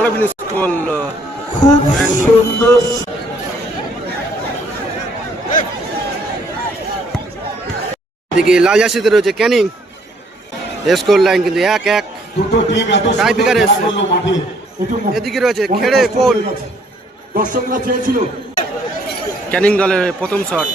ভালো ফিনিশ করলো, খুব সুন্দর। এদিকে লাল জার্সিতে রয়েছে ক্যানিং। স্কোর লাইন কিন্তু 1-1। দুটো টিম এত টাই ব্রেকার সুন্দর এসছে। খেলা করলো মাঠে। একটু এদিকে রয়েছে মনে খেড়ে কষ্ট পোল। হয়ে গেছে। দর্শকরা চেয়েছিল ক্যানিং দলের প্রথম শট।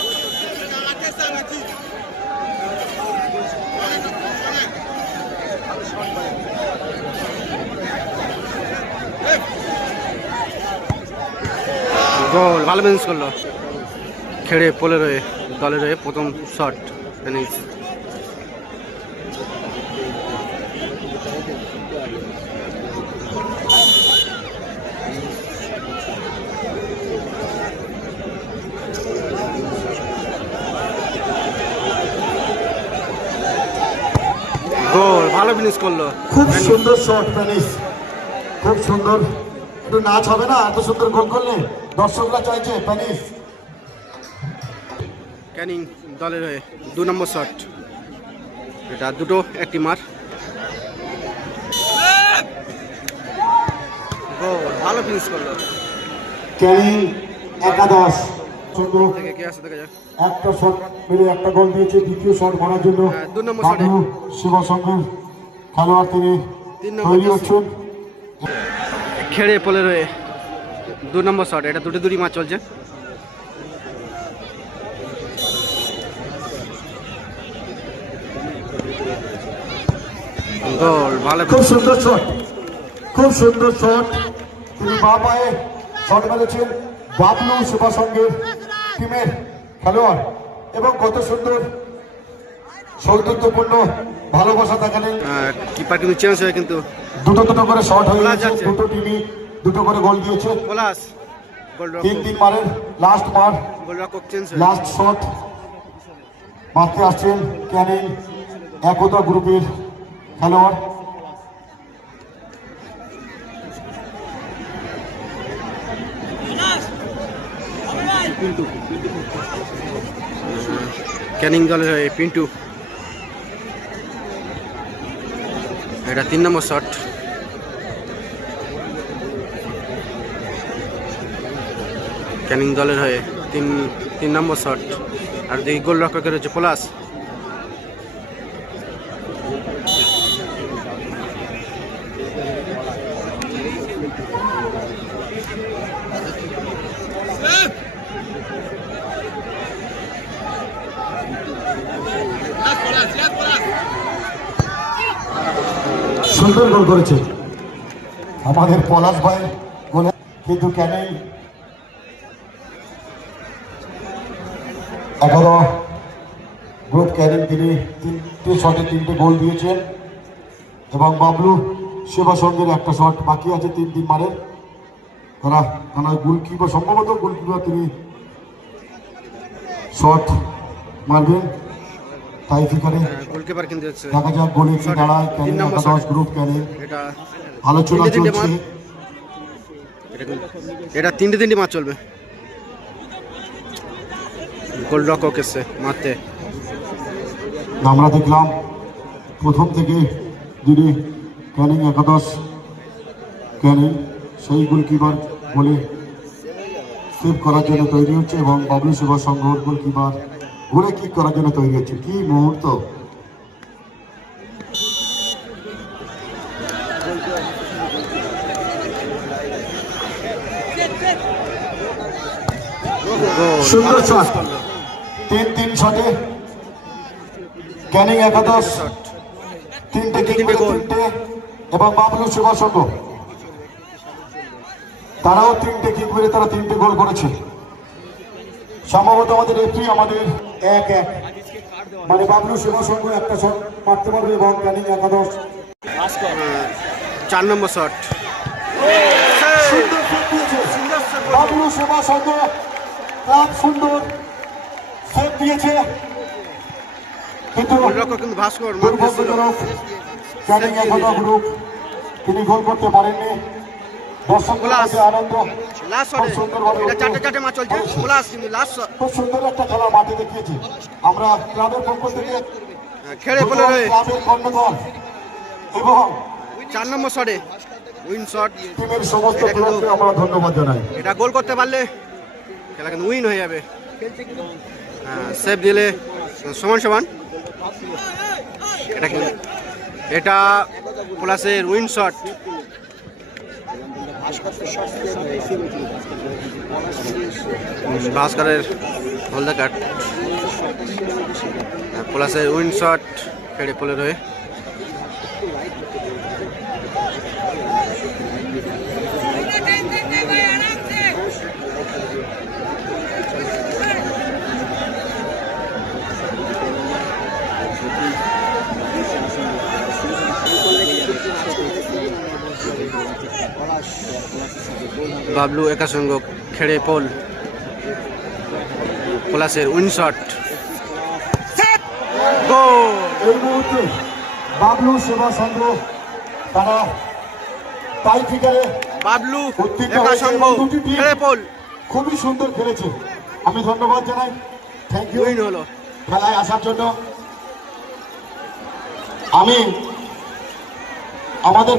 গোল, ভালো ফিনিশ করলো। খেড়ে পোলের হয়ে দলের হয়ে প্রথম শট ক্যানিং। গোল, ভালো ফিনিশ করলো। খুব সুন্দর শট ফিনিশ, খুব সুন্দর। একটু নাচ হবে না এত সুন্দর গোল করলে? দর্শকরা চাইছে ফিনিশ। ক্যানিং দলের হয়ে 2 নম্বর শট। এটা দুটো একটি মার। গোল, ভালো ফিনিশ করলো। ক্যানিং একাদশ সুন্দর থেকে কে আসে দেখা যাক। একটা শট মেরে একটা গোল দিয়েছে। দ্বিতীয় শট মারার জন্য হ্যাঁ, 2 নম্বর শটে। বাবলু শিবসংঘের খেলোয়াড় তিনি 3 নম্বর তৈরি জার্সি। হচ্ছেন। খেড়ে পোলের হয়ে 2 নম্বর শট। এটা দুটি মার চলছে। গোল, ভালো খুব সুন্দর শট, খুব সুন্দর শট। তিনি বাঁ পায়ে শট মেরেছেন বাবলু শিবসংঘের টিমের খেলোয়াড় এবং কত সুন্দর সৌন্দর্যপূর্ণ ভালোবাসা দেখালেন। কিপার কিন্তু চেঞ্জ হয়ে কিন্তু দুটো করে শট হয়ে পলাশ গেছে। যাচ্ছে। দুটো টিমই দুটো করে গোল দিয়েছে। পলাশ। 3 মারের লাস্ট মার, গোলরক্ষক চেঞ্জ হয়ে। লাস্ট শট মারতে আসছেন ক্যানিং একতা গ্রুপের খেলোয়াড়। ক্যানিং দলের হয়ে পিন্টু। এটা 3 নম্বর শট। ক্যানিং দলের হয়ে তিন নম্বর শট। আর দেখি গোলরক্ষকের হচ্ছে পলাশ। সুন্দর গোল করেছে আমাদের পলাশ ভাই গোলে, কিন্তু ক্যানিং 11 গ্রুপ ক্যানিং তিনি 3টে শটে 3টে গোল দিয়েছেন এবং বাবলু শিবসংঘের একটা শট বাকি আছে। 3 মারের তারা গোলকিপার, সম্ভবত গোলকিপার তিনি শট মারবেন। তাই ফিকারে গোলকিপার কিন্তু দেখা যাক গোলে কি দাঁড়ায়। ক্যানিং একাদশ গ্রুপ ক্যানিং এটা আলোচনা চলছে। এটা 3টে মার চলবে। গোলরক্ষক এসে মারতে। আমরা দেখলাম প্রথম থেকে যিনি ক্যানিং একাদশ ক্যানিং সেই গোলকিপার বলে সেভ করার জন্য তৈরি হচ্ছে এবং বাবলু শিবসংঘ গোলকিপার গোলে কিক করার জন্য তৈরি হচ্ছে। কি মুহূর্ত! সুন্দর শট, 3 শটে ক্যানিং একাদশ 3টে কিক মেরে 3টে এবং বাবলু শিবসংঘ তারাও 3টে কিক মেরে তারা 3টে গোল করেছে। সম্ভবত আমাদের রেফারি আমাদের 1-1 মানে বাবলু শিবসংঘ একটা শট মারতে পারবে এবং ক্যানিং একাদশ 4 নম্বর শট। সুন্দর শট দিয়েছে বাবলু শিবসংঘ, খুব সুন্দর শট দিয়েছে কিন্তু গোলরক্ষক কিন্তু ভাস্কর দুর্ভাগ্যজনক ক্যানিং একাদশ গ্রুপ তিনি গোল করতে পারেননি। দর্শকদের মধ্যে আনন্দ। লাস্ট শটে এটা 4টে মার চলছে। পলাশ কিন্তু লাস্ট শট। খুব সুন্দর একটা খেলা মাঠে দেখিয়েছে। আমরা ক্লাবের পক্ষ থেকে খেড়ে পোলের হয়ে ক্লাবের কর্মদল এবং 4 নম্বর শটে উইন শট। টিমের সমস্ত প্লেয়ারকে আমরা ধন্যবাদ জানাই। এটা গোল করতে পারলে খেলা কিন্তু উইন হয়ে যাবে। সেভ দিলে সমান সমান। এটা প্লাসের উইন শট। ভাস্করের হলদা কার্ড। প্লাসের উইন শট খেড়ে পোলের হয়ে। বাবলু একা সঙ্গ খেড়ে পোল। প্লাসের উইন শট। এই মুহূর্তে বাবলু সেবা সংঘ তারা টাই ফিগারে বাবলু উত্তীর্ণ একা হয়েছে সঙ্গ এবং দুটি টিম খেড়ে পোল খুবই সুন্দর খেলেছে। আমি ধন্যবাদ জানাই, থ্যাংক ইউ উইন হলো। খেলায় আসার জন্য। আমি আমাদের